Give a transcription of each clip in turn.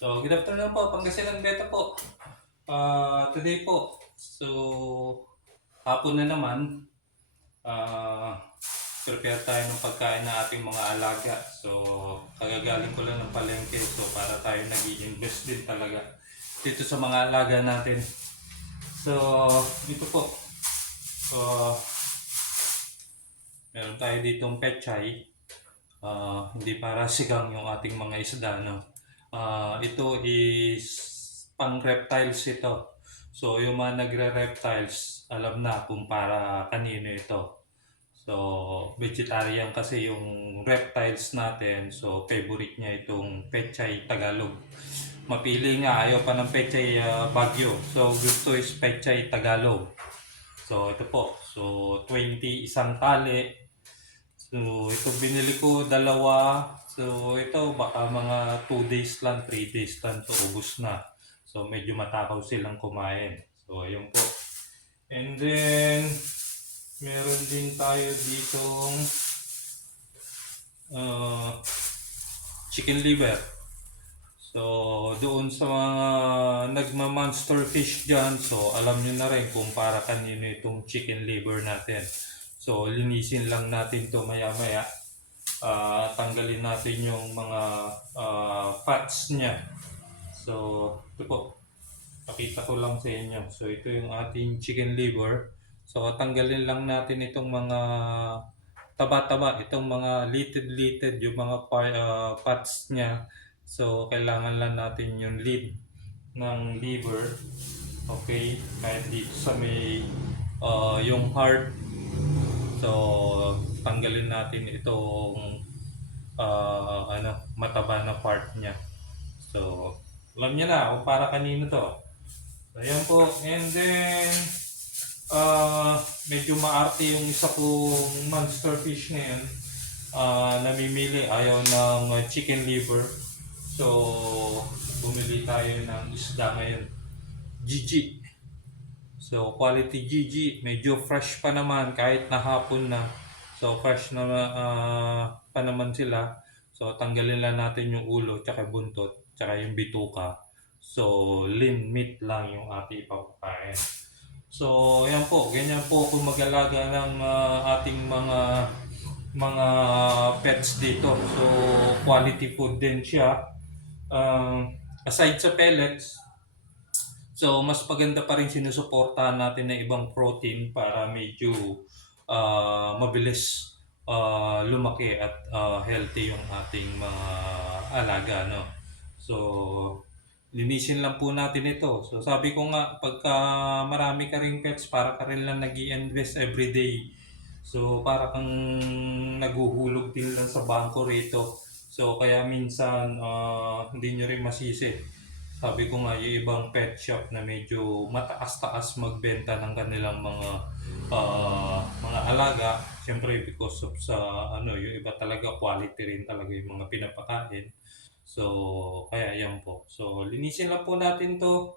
So, good afternoon po, Pangasinan Beta po. Today po, hapon na naman, prepare tayo ng pagkain ng ating mga alaga. So, kagagaling ko lang ng palengke, so para tayo nag-i-invest din talaga dito sa mga alaga natin. So, dito po, uh, meron tayo ditong pechay. Hindi para sigang yung ating mga isda, no? Ito is pang reptiles ito. So, yung mga nagre-reptiles, alam na kung para kanino ito. So, vegetarian kasi yung reptiles natin. So, favorite niya itong Pechay Tagalog. Mapili nga, ayaw pa ng Pechay Bagyo. So, gusto is Pechay Tagalog. So, ito po. So, 20 isang tali. So, ito binili ko dalawa. So, ito baka mga 2 days lang, 3 days lang to ubos na. So, medyo matakaw silang kumain. So, ayun po. And then, meron din tayo ditong chicken liver. So, doon sa mga nagma-monster fish dyan, so alam nyo na rin kung para kanino itong chicken liver natin. So, linisin lang natin to maya-maya. Tanggalin natin yung mga fats niya. So, ito po. Pakita ko lang sa inyo. So, ito yung ating chicken liver. So, tanggalin lang natin itong mga taba-taba, itong mga litid-litid, yung mga fats niya. So, kailangan lang natin yung lid ng liver. Okay, kahit dito sa may yung heart. So, tanggalin natin itong mataba na part niya. So, alam niya na kung para kanino to. So, ayan po. And then, medyo maarte yung isa kong monster fish ngayon. Namimili, ayaw ng chicken liver. So, bumili tayo ng isda ngayon. GG. So, quality GG. Medyo fresh pa naman kahit nahapon na. So, fresh na pa naman sila. So, tanggalin lang natin yung ulo, tsaka buntot, tsaka yung bituka. So, lean meat lang yung ating ipapakain. So, ayan po. Ganyan po kung mag-alaga ng ating mga pets dito. So, quality food din siya. Aside sa pellets, so mas maganda pa rin sinusuportahan natin ng ibang protein para medyo mabilis lumaki at healthy yung ating mga alaga, no? So, linisin lang po natin ito. So, sabi ko nga, pagka marami ka ring pets, para ka rin lang nag-i-invest everyday. So, para kang naguhulog din lang sa bangko rito. So, kaya minsan hindi nyo rin masisi. Sabi ko nga, yung ibang pet shop na medyo mataas-taas magbenta ng kanilang mga alaga. Siyempre, because of yung iba talaga, quality rin talaga yung mga pinapakain. So, kaya yan po. So, linisin lang po natin to.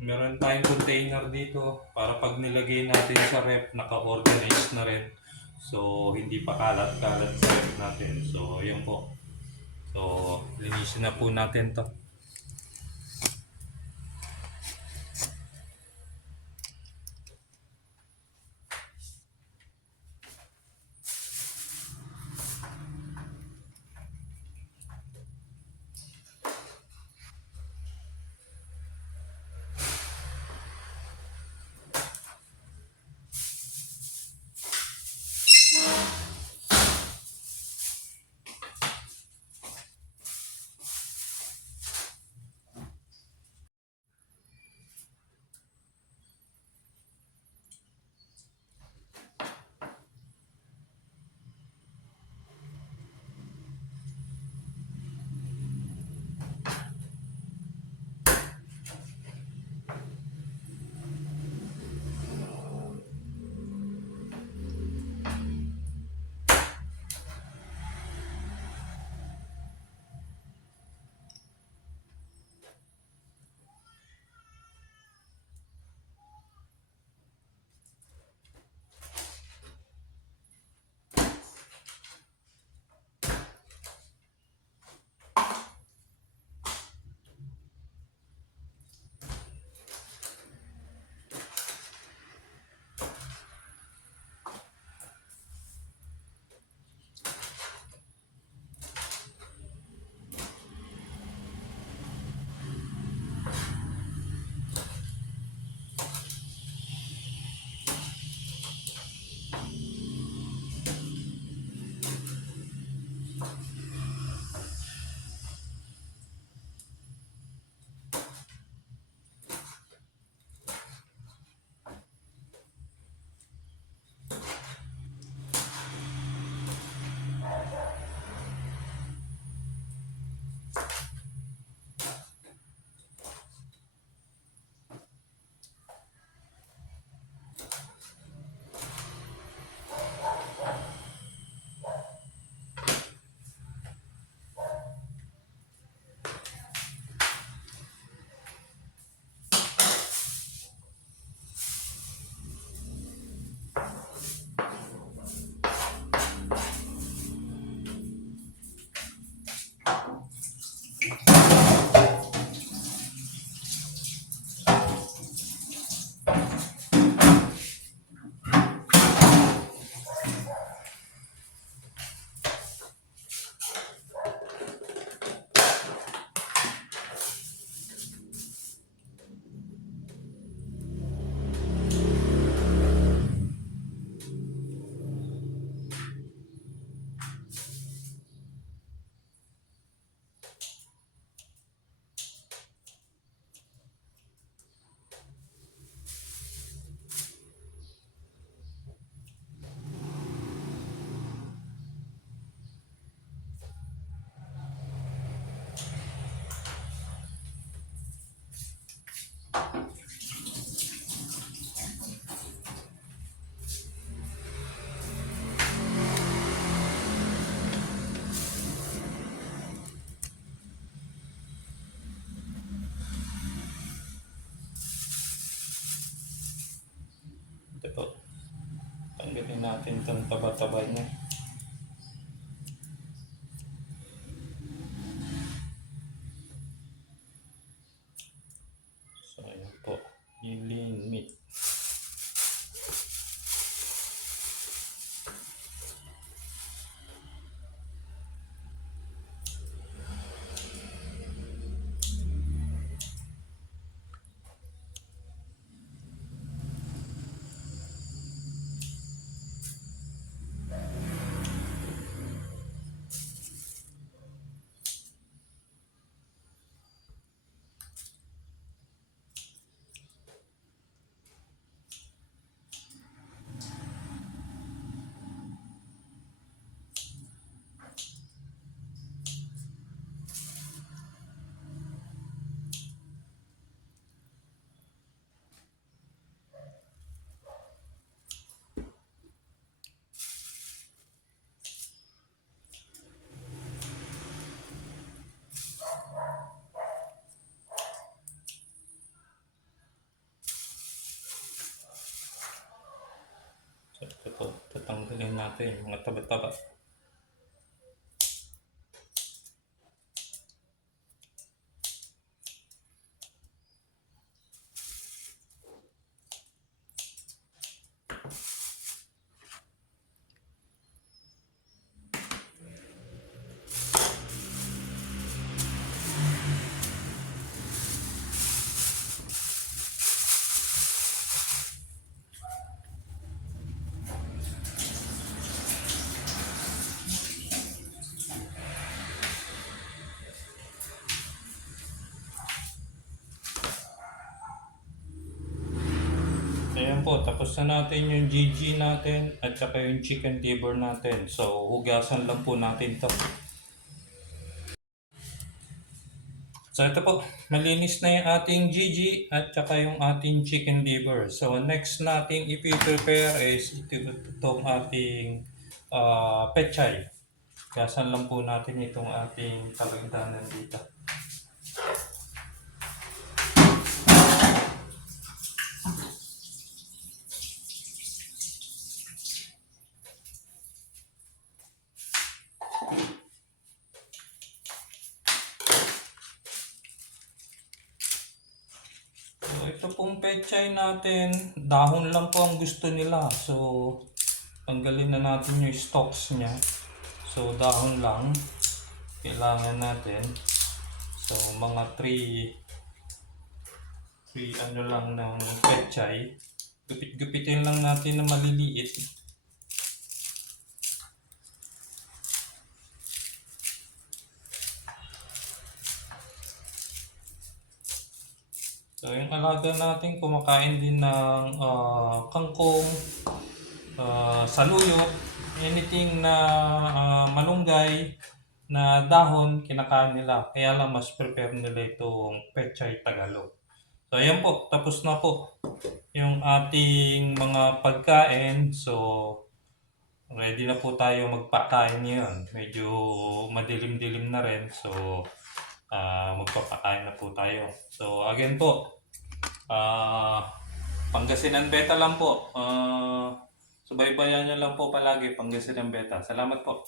Meron tayong container dito para pag nilagay natin sa rep, naka-organize na rin. So, hindi pa kalat-kalat sa rep natin. So, yan po. So, linisin na po natin to. natin itong taba-taba niya. So, ayan po. Yung lean meat. So, ito po. Tatanggalin natin yung mga taba-taba. Ayan po, tapos na natin yung GG natin at saka yung chicken liver natin. So, hugasan lang po natin to. So, ito po, malinis na yung ating GG at saka yung ating chicken liver. So, next natin ipi-prepare is itong ating pechay. Hugasan lang po natin itong ating kalagdanan dito. So, ito pong pechay natin, dahon lang po ang gusto nila. So, tanggalin na natin yung stalks niya. So, dahon lang kailangan natin. So, mga 3 ano lang ng pechay. Gupit-gupitin lang natin na maliliit. So, yung alaga natin kumakain din ng kangkong, saluyot, anything na malunggay na dahon, kinakain nila. Kaya lang mas prepare nila itong pechay Tagalog. So, ayan po. Tapos na po yung ating mga pagkain. So, ready na po tayo magpakain ngayon. Medyo madilim-dilim na rin. So, magpapakain na po tayo. So, again po, Pangasinan Beta lang po. Subaybayan nyo lang po palagi, Pangasinan Beta. Salamat po.